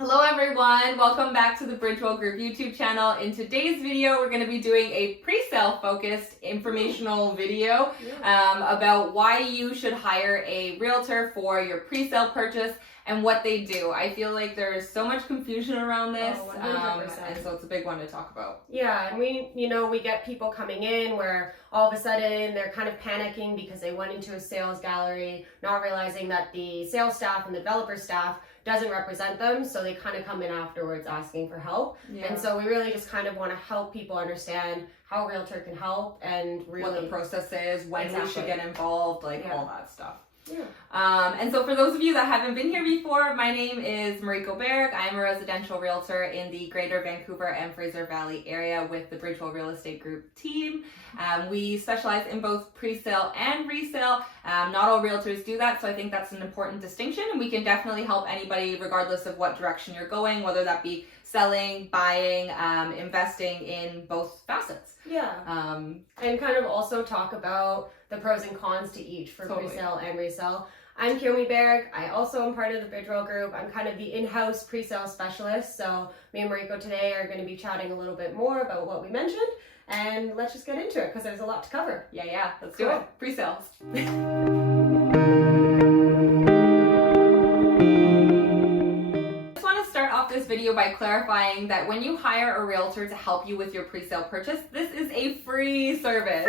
Hello everyone, welcome back to the Bridgewell Group YouTube channel. In today's video, we're going to be doing a pre-sale focused informational video about why you should hire a realtor for your pre-sale purchase and what they do. I feel like there's so much confusion around this, and so it's a big one to talk about. Yeah, and we get people coming in where all of a sudden they're kind of panicking because they went into a sales gallery, not realizing that the sales staff and the developer staff doesn't represent them, so they kind of come in afterwards asking for help. And so we really just kind of want to help people understand how a realtor can help and really what the process is, when we should get involved, all that stuff. And so for those of you that haven't been here before, my name is Mariko. I'm a residential realtor in the Greater Vancouver and Fraser Valley area with the Bridgewell Real Estate Group team. We specialize in both pre-sale and resale. Not all realtors do that, so I think that's an important distinction, and we can definitely help anybody regardless of what direction you're going, whether that be selling, buying, investing in both facets. And kind of also talk about the pros and cons to each for pre-sale and resale. I'm Kiyomi. I also am part of the Bridgewell Group. I'm kind of the in-house pre-sale specialist. So me and Mariko today are going to be chatting a little bit more about what we mentioned, and let's just get into it because there's a lot to cover. Let's do it. Pre-sales. This video by clarifying that when you hire a realtor to help you with your pre-sale purchase, this is a free service.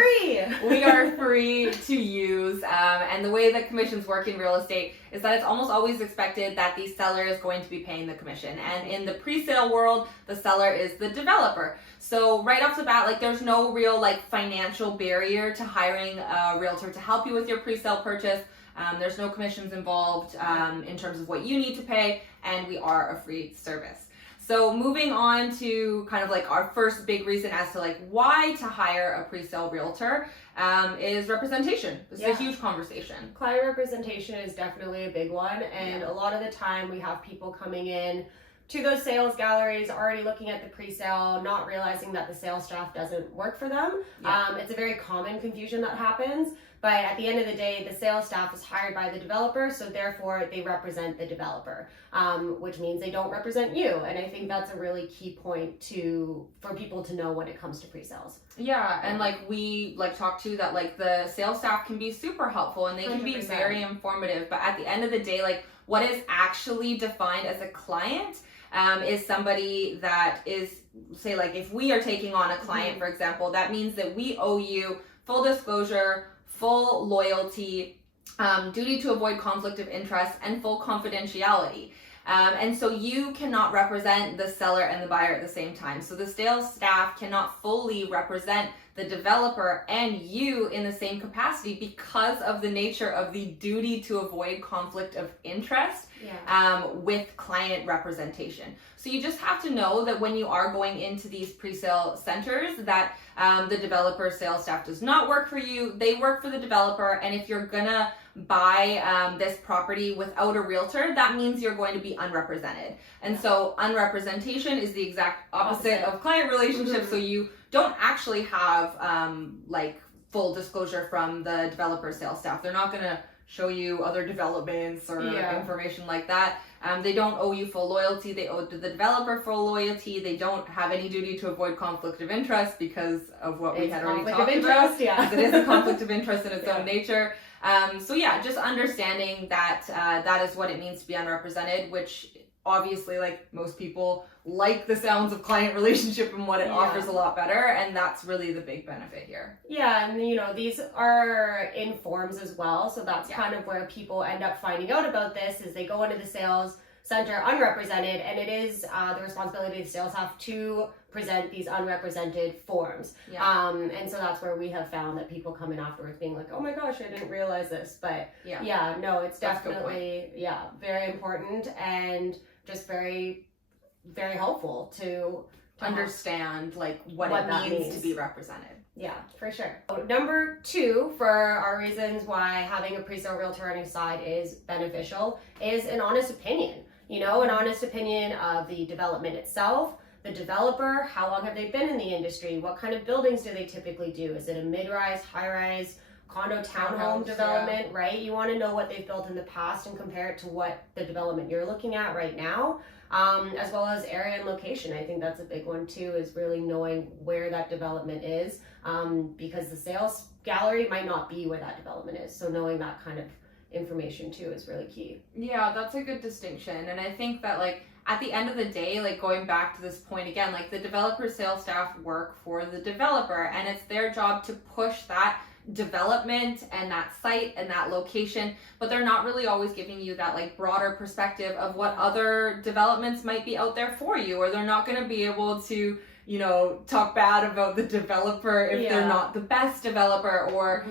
We are free to use, and the way that commissions work in real estate is that it's almost always expected that the seller is going to be paying the commission, and in the pre-sale world, the seller is the developer. So right off the bat, there's no real financial barrier to hiring a realtor to help you with your pre-sale purchase. There's no commissions involved in terms of what you need to pay, and we are a free service. So moving on to kind of our first big reason as to why to hire a pre-sale realtor is representation. This is a huge conversation. Client representation is definitely a big one, and a lot of the time we have people coming in to those sales galleries already looking at the pre-sale, not realizing that the sales staff doesn't work for them. It's a very common confusion that happens, but at the end of the day, the sales staff is hired by the developer, so therefore they represent the developer, which means they don't represent you. And I think that's a really key point for people to know when it comes to pre-sales. And we talked to that the sales staff can be super helpful and they can 100%. Be very informative, but at the end of the day, what is actually defined as a client is somebody that is, say, if we are taking on a client, for example, that means that we owe you full disclosure, full loyalty, duty to avoid conflict of interest, and full confidentiality. And so you cannot represent the seller and the buyer at the same time. So the sales staff cannot fully represent the developer and you in the same capacity because of the nature of the duty to avoid conflict of interest with client representation. So you just have to know that when you are going into these pre-sale centers that the developer sales staff does not work for you, they work for the developer, and if you're gonna buy this property without a realtor, that means you're going to be unrepresented. And so unrepresentation is the exact opposite of client relationship. So you don't actually have full disclosure from the developer sales staff. They're not gonna show you other developments or information like that. They don't owe you full loyalty. They owe the developer full loyalty. They don't have any duty to avoid conflict of interest because of what we had already talked about. Because it is a conflict of interest in its own nature. Just understanding that that is what it means to be unrepresented, which obviously most people like the sounds of client relationship and what it offers a lot better, and that's really the big benefit here. And these are in forms as well, so that's kind of where people end up finding out about this is they go into the sales center unrepresented, and it is the responsibility of the sales staff to present these unrepresented forms. And so that's where we have found that people come in afterwards being like, oh my gosh, I didn't realize this. But it's definitely very important and just very, very helpful to understand what it means to be represented. Yeah, for sure. Number 2 for our reasons why having a pre-sale realtor on your side is beneficial is an honest opinion. An honest opinion of the development itself, the developer, how long have they been in the industry, what kind of buildings do they typically do, is it a mid-rise, high-rise, condo, townhome development, right? You want to know what they've built in the past and compare it to what the development you're looking at right now. as well as area and location. I think that's a big one too, is really knowing where that development is, because the sales gallery might not be where that development is. So knowing that kind of information too is really key. Yeah, that's a good distinction. And I think that like at the end of the day, like going back to this point again, like the developer sales staff work for the developer, and it's their job to push that development and that site and that location, but they're not really always giving you that like broader perspective of what other developments might be out there for you, or they're not going to be able to, you know, talk bad about the developer if they're not the best developer, or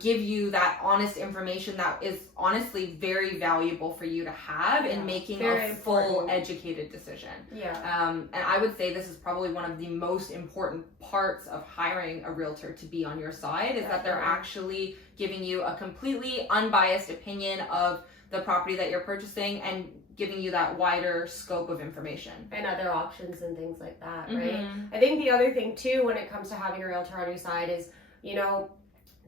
give you that honest information that is honestly very valuable for you to have in making a full educated decision. And I would say this is probably one of the most important parts of hiring a realtor to be on your side, is that they're actually giving you a completely unbiased opinion of the property that you're purchasing and giving you that wider scope of information. And other options and things like that, right? I think the other thing too, when it comes to having a realtor on your side, is, you know,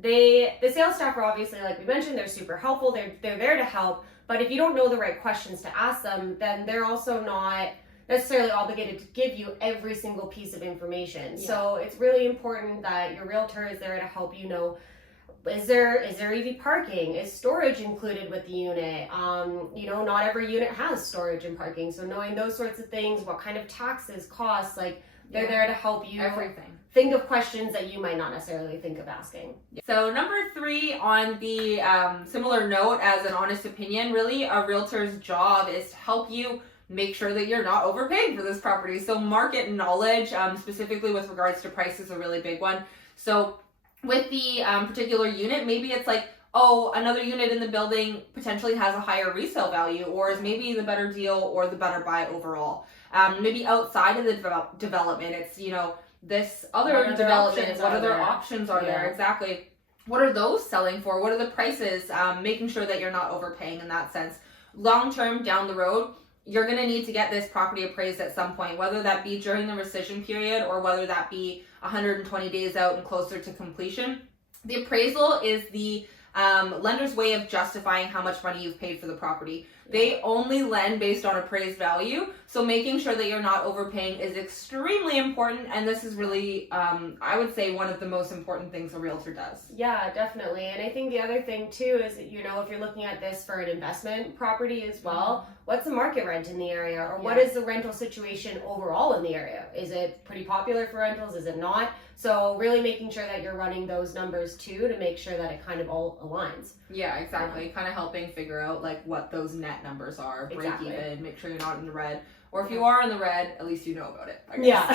the sales staff are obviously, like we mentioned, they're super helpful. They're there to help. But if you don't know the right questions to ask them, then they're also not necessarily obligated to give you every single piece of information. So it's really important that your realtor is there to help you know, is there EV parking? Is storage included with the unit? You know, not every unit has storage and parking. So knowing those sorts of things, what kind of taxes, costs, like they're there to help you think of questions that you might not necessarily think of asking. So number 3 on the similar note as an honest opinion, really a realtor's job is to help you make sure that you're not overpaying for this property. So market knowledge, specifically with regards to price, is a really big one. So with the particular unit, maybe it's like, oh, another unit in the building potentially has a higher resale value, or is maybe the better deal or the better buy overall. Maybe outside of the development, it's, you know, this other development, what other options are there? Exactly. What are those selling for? What are the prices? Making sure that you're not overpaying in that sense. Long term, down the road, you're going to need to get this property appraised at some point, whether that be during the rescission period or whether that be 120 days out and closer to completion. The appraisal is the lender's way of justifying how much money you've paid for the property. They only lend based on appraised value, so making sure that you're not overpaying is extremely important, and this is really, I would say, one of the most important things a realtor does. Yeah, definitely. And I think the other thing too is that, you know, if you're looking at this for an investment property as well, what's the market rent in the area, or what is the rental situation overall in the area? Is it pretty popular for rentals? Is it not? So really making sure that you're running those numbers too, to make sure that it kind of all aligns. Yeah, exactly. Kind of helping figure out like what those net numbers are, break even, make sure you're not in the red. Or if you are in the red, at least you know about it, I guess.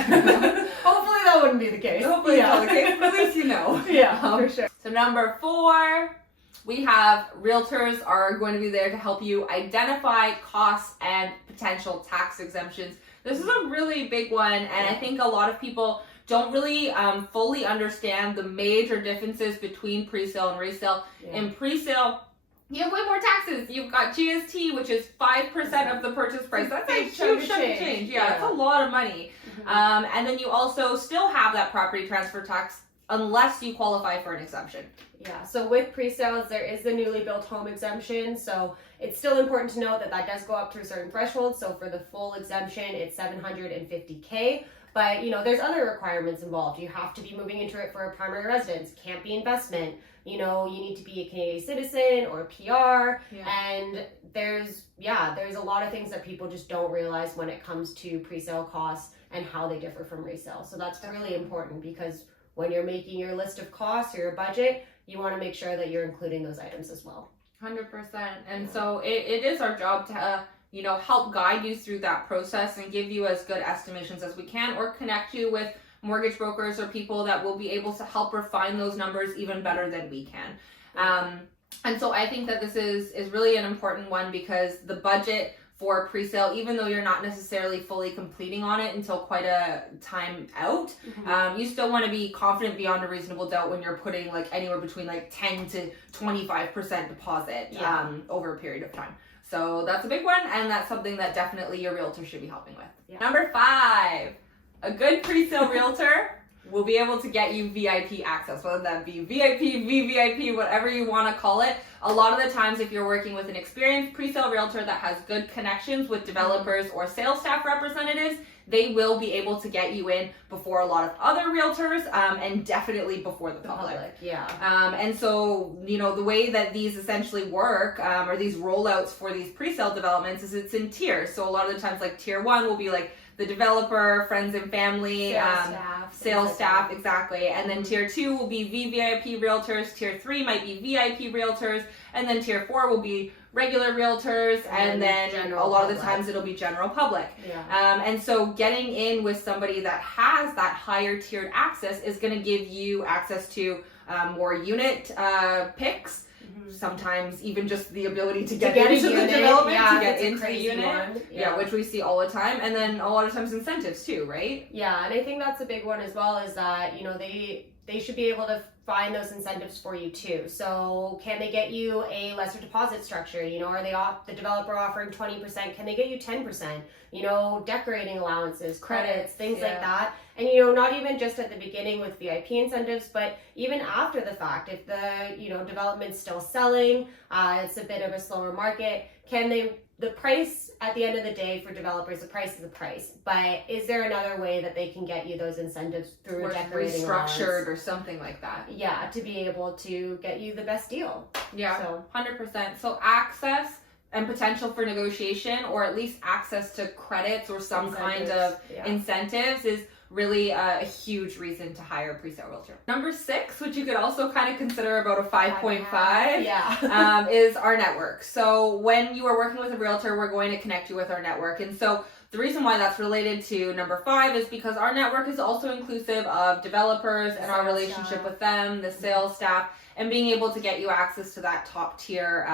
Hopefully that wouldn't be the case. Hopefully it's not the case, but at least you know. For sure. So number 4, we have realtors are going to be there to help you identify costs and potential tax exemptions. This is a really big one, and I think a lot of people don't really fully understand the major differences between pre-sale and resale. In pre-sale, you have way more taxes. You've got GST, which is 5% of the purchase price. That's a huge chunk of change. Yeah, it's a lot of money. And then you also still have that property transfer tax unless you qualify for an exemption. Yeah, so with pre-sales, there is the newly built home exemption. So it's still important to note that that does go up to a certain threshold. So for the full exemption, it's $750K. But, you know, there's other requirements involved. You have to be moving into it for a primary residence. Can't be investment. You know, you need to be a Canadian citizen or a PR. And there's a lot of things that people just don't realize when it comes to pre-sale costs and how they differ from resale. So that's really important, because when you're making your list of costs or your budget, you want to make sure that you're including those items as well. 100%. And so it is our job to help guide you through that process and give you as good estimations as we can, or connect you with mortgage brokers or people that will be able to help refine those numbers even better than we can. And so I think that this is really an important one, because the budget for pre-sale, even though you're not necessarily fully completing on it until quite a time out, you still want to be confident beyond a reasonable doubt when you're putting like anywhere between like 10 to 25% deposit over a period of time. So that's a big one, and that's something that definitely your realtor should be helping with. Number 5, a good pre-sale realtor we'll be able to get you VIP access, whether that be VIP, VVIP, whatever you want to call it. A lot of the times, if you're working with an experienced presale realtor that has good connections with developers or sales staff representatives, they will be able to get you in before a lot of other realtors, and definitely before the public. Yeah. And so, you know, the way that these essentially work, or these rollouts for these presale developments, is it's in tiers. So a lot of the times, like tier 1 will be like the developer, friends and family, sales staff, exactly. And then tier 2 will be VVIP realtors, tier 3 might be VIP realtors, and then tier 4 will be regular realtors, and then a lot of the times it'll be general public. And so getting in with somebody that has that higher tiered access is going to give you access to more unit picks. Sometimes even just the ability to get into the development, to get into the unit, which we see all the time, and then a lot of times incentives too, right? Yeah, and I think that's a big one as well, is that, you know, they should be able to find those incentives for you too. So can they get you a lesser deposit structure? You know, are they the developer offering 20%? Can they get you 10%? You know, decorating allowances, credits, things like that. And, you know, not even just at the beginning with VIP incentives, but even after the fact, if the, you know, development's still selling, it's a bit of a slower market, the price at the end of the day for developers, the price is a price, but is there another way that they can get you those incentives through a decorating restructured or something like that? Yeah, to be able to get you the best deal. Yeah, so 100%. So access and potential for negotiation, or at least access to credits or some kind of incentives, is really a huge reason to hire a presale realtor. Number 6, which you could also kind of consider about a 5.5, is our network. So when you are working with a realtor, we're going to connect you with our network. And so the reason why that's related to number 5 is because our network is also inclusive of developers and our relationship with them, the sales staff, and being able to get you access to that top tier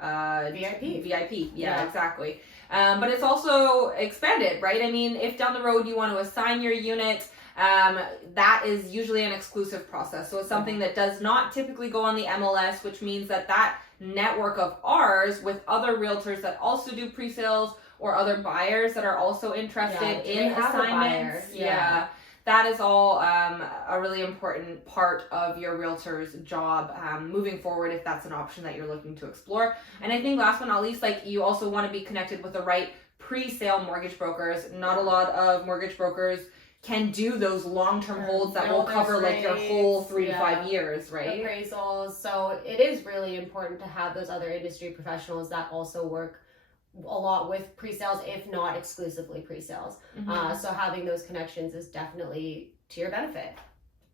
VIP. Yeah, exactly. But it's also expanded, right? I mean, if down the road you want to assign your unit, that is usually an exclusive process. So it's something that does not typically go on the MLS, which means that network of ours with other realtors that also do pre-sales, or other buyers that are also interested in assignments. That is all a really important part of your realtor's job moving forward, if that's an option that you're looking to explore. And I think last but not least, like, you also want to be connected with the right pre-sale mortgage brokers. Not a lot of mortgage brokers can do those long-term holds that will cover like your whole 3 to 5 years, right? Appraisals. So it is really important to have those other industry professionals that also work a lot with pre-sales, if not exclusively pre-sales. So having those connections is definitely to your benefit.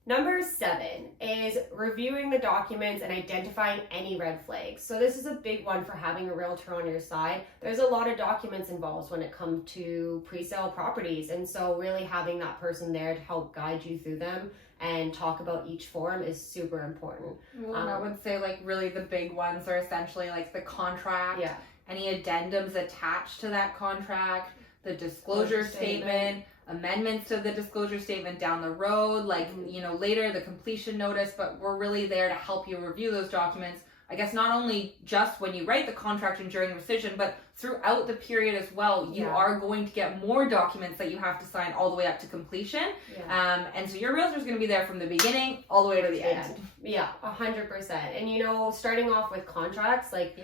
Number 7 is reviewing the documents and identifying any red flags. So this is a big one for having a realtor on your side. There's a lot of documents involved when it comes to pre-sale properties, and so really having that person there to help guide you through them and talk about each form is super important. Well, I would say like really the big ones are essentially like the contract, any addendums attached to that contract, the disclosure statement, amendments to the disclosure statement down the road, like, you know, later the completion notice. But we're really there to help you review those documents, I guess, not only just when you write the contract and during rescission, but throughout the period as well. You are going to get more documents that you have to sign all the way up to completion. And so your realtor is going to be there from the beginning all the way to the end. 100%. And, you know, starting off with contracts, like,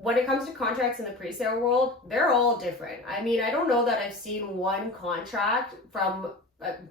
when it comes to contracts in the pre-sale world, they're all different. I mean, I don't know that I've seen one contract from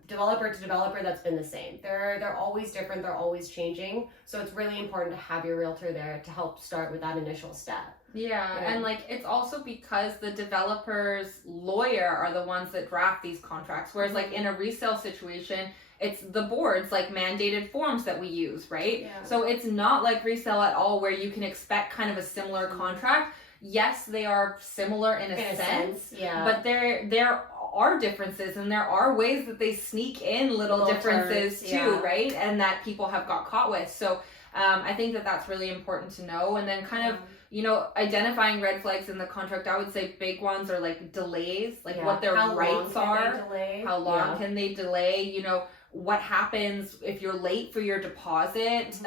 developer to developer that's been the same. They're always different. They're always changing. So it's really important to have your realtor there to help start with that initial step. And like, it's also because the developer's lawyer are the ones that draft these contracts. Whereas like in a resale situation, it's the board's like mandated forms that we use, right? So it's not like resale at all, where you can expect kind of a similar contract. Yes, they are similar in a sense, but there are differences, and there are ways that they sneak in little differences too, right? And that people have got caught with. So I think that that's really important to know. And then kind of, you know, identifying red flags in the contract. I would say big ones are like delays, like what their rights are, how long can they delay, you know, what happens if you're late for your deposit,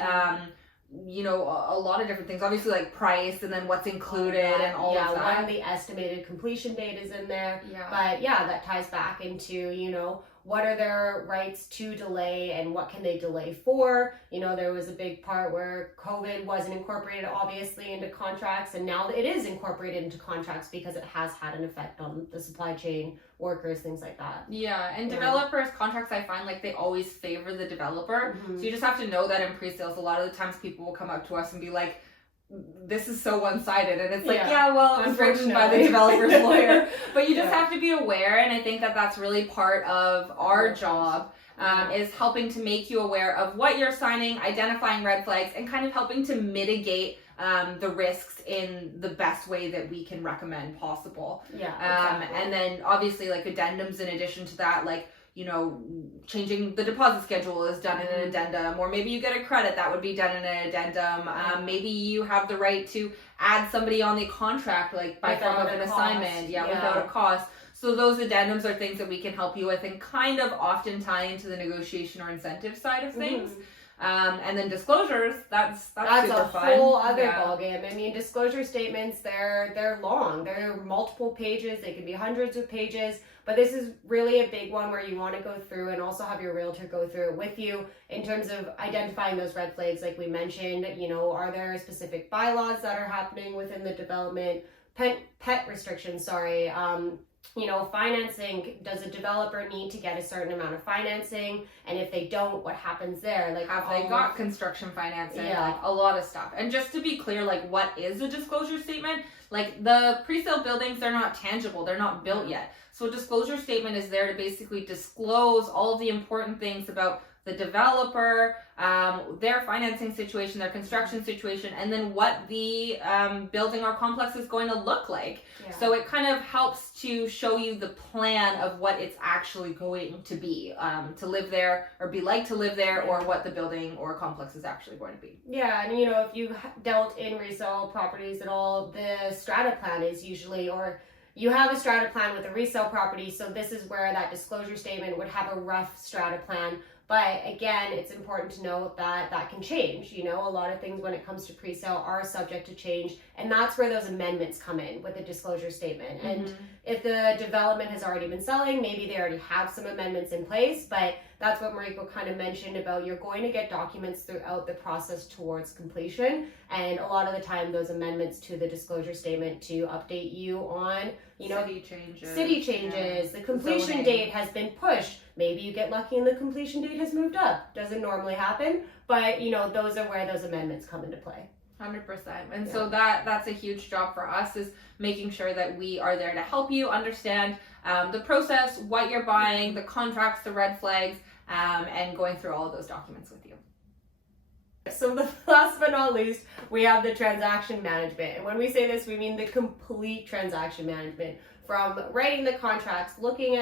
you know, a lot of different things, obviously, like price, and then what's included and all of that. When the estimated completion date is in there. But that ties back into, you know, what are their rights to delay and what can they delay for. You know, there was a big part where COVID wasn't incorporated obviously into contracts, and now it is incorporated into contracts because it has had an effect on the supply chain, workers, things like that. Yeah, and developers contracts, I find like they always favor the developer. So you just have to know that in pre-sales, a lot of the times people will come up to us and be like, this is so one-sided, and it's like, yeah, well, it was written by the developer's lawyer, but you just have to be aware. And I think that that's really part of our job, is helping to make you aware of what you're signing, identifying red flags, and kind of helping to mitigate the risks in the best way that we can recommend possible. And then obviously like addendums in addition to that, like, you know, changing the deposit schedule is done in an addendum, or maybe you get a credit, that would be done in an addendum. Maybe you have the right to add somebody on the contract, like by form of an assignment, without a cost. So those addendums are things that we can help you with and kind of often tie into the negotiation or incentive side of things. And then disclosures, that's super a fun. Whole other ballgame. I mean, disclosure statements, they're long. They're multiple pages. They can be hundreds of pages. But this is really a big one where you want to go through and also have your realtor go through it with you in terms of identifying those red flags, like we mentioned. You know, are there specific bylaws that are happening within the development? Pet restrictions, sorry. You know, financing, does a developer need to get a certain amount of financing? And if they don't, what happens there? Like, have they got construction financing? Like a lot of stuff. And just to be clear, like, what is a disclosure statement? Like, the pre-sale buildings, they're not tangible. They're not built yet. So a disclosure statement is there to basically disclose all of the important things about the developer, their financing situation, their construction situation, and then what the building or complex is going to look like. So it kind of helps to show you the plan of what it's actually going to be, to live there or be like to live there, or what the building or complex is actually going to be. Yeah, and you know, if you dealt in resale properties at all, the strata plan is usually, or you have a strata plan with a resale property, so this is where that disclosure statement would have a rough strata plan. But again, it's important to note that that can change. You know, a lot of things when it comes to pre-sale are subject to change, and that's where those amendments come in with the disclosure statement. And if the development has already been selling, maybe they already have some amendments in place, but that's what Mariko kind of mentioned about you're going to get documents throughout the process towards completion, and a lot of the time those amendments to the disclosure statement to update you on, you know, city changes, the completion date has been pushed. Maybe you get lucky and the completion date has moved up. Doesn't normally happen, but you know, those are where those amendments come into play. 100%. And so that's a huge job for us, is making sure that we are there to help you understand the process, what you're buying, the contracts, the red flags, and going through all of those documents with you. So the last but not least, we have the transaction management. And when we say this, we mean the complete transaction management, from writing the contracts, looking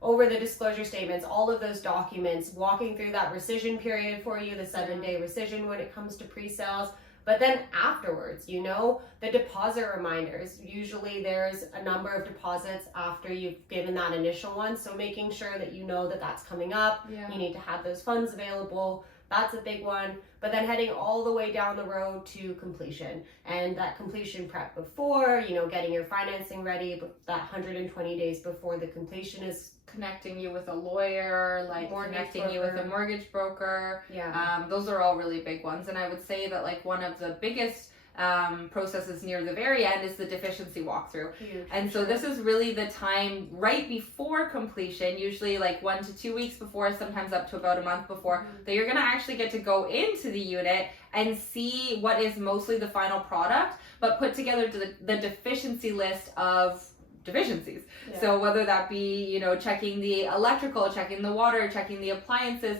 over the disclosure statements, all of those documents, walking through that rescission period for you, the 7-day rescission when it comes to pre-sales. But then afterwards, you know, the deposit reminders. Usually there's a number of deposits after you've given that initial one. So making sure that you know that that's coming up. You need to have those funds available. That's a big one. But then heading all the way down the road to completion, and that completion prep before, you know, getting your financing ready, that 120 days before the completion is connecting you with a lawyer, like connecting you with a mortgage broker. Those are all really big ones. And I would say that like one of the biggest processes near the very end is the deficiency walkthrough. And so this is really the time right before completion, usually like 1 to 2 weeks before, sometimes up to about a month before, that you're going to actually get to go into the unit and see what is mostly the final product, but put together the deficiency list of deficiencies. So whether that be, you know, checking the electrical, checking the water, checking the appliances,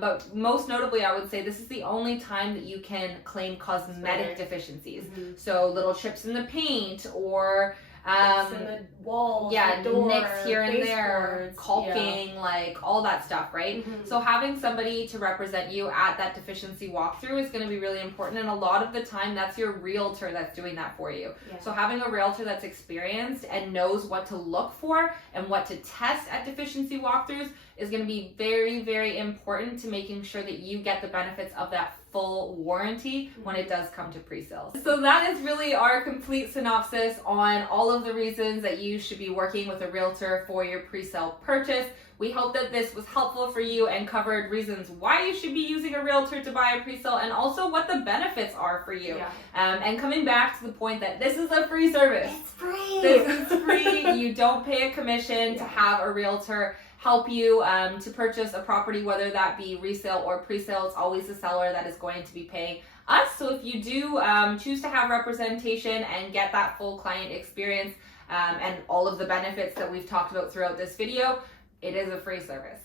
but most notably, I would say this is the only time that you can claim cosmetic deficiencies. So little chips in the paint, or in the walls, the door, nicks here and there, boards, caulking, like all that stuff, right? So having somebody to represent you at that deficiency walkthrough is going to be really important, and a lot of the time that's your realtor that's doing that for you. So having a realtor that's experienced and knows what to look for and what to test at deficiency walkthroughs is going to be very, very important to making sure that you get the benefits of that full warranty when it does come to pre-sales. So that is really our complete synopsis on all of the reasons that you should be working with a realtor for your pre-sale purchase. We hope that this was helpful for you and covered reasons why you should be using a realtor to buy a pre-sale and also what the benefits are for you. And coming back to the point that this is a free service. It's free. This is free. You don't pay a commission to have a realtor help you to purchase a property, whether that be resale or pre-sale. It's always the seller that is going to be paying us. So if you do choose to have representation and get that full client experience and all of the benefits that we've talked about throughout this video, it is a free service.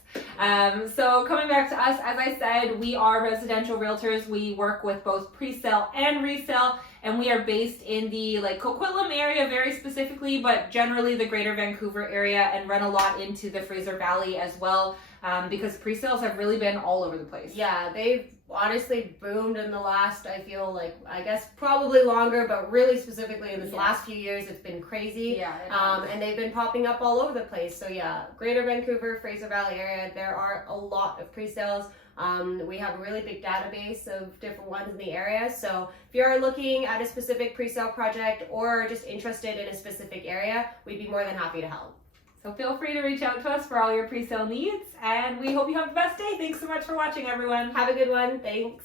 So coming back to us, as I said, we are residential realtors. We work with both pre-sale and resale, and we are based in the Coquitlam area very specifically, but generally the Greater Vancouver area, and run a lot into the Fraser Valley as well, because pre-sales have really been all over the place. Yeah, they've honestly boomed in the last, I feel like, I guess probably longer, but really specifically in this last few years, it's been crazy. And they've been popping up all over the place. So yeah, Greater Vancouver, Fraser Valley area, there are a lot of pre-sales. We have a really big database of different ones in the area. So if you're looking at a specific pre-sale project or just interested in a specific area, we'd be more than happy to help. So feel free to reach out to us for all your pre-sale needs, and we hope you have the best day. Thanks so much for watching, everyone. Have a good one. Thanks.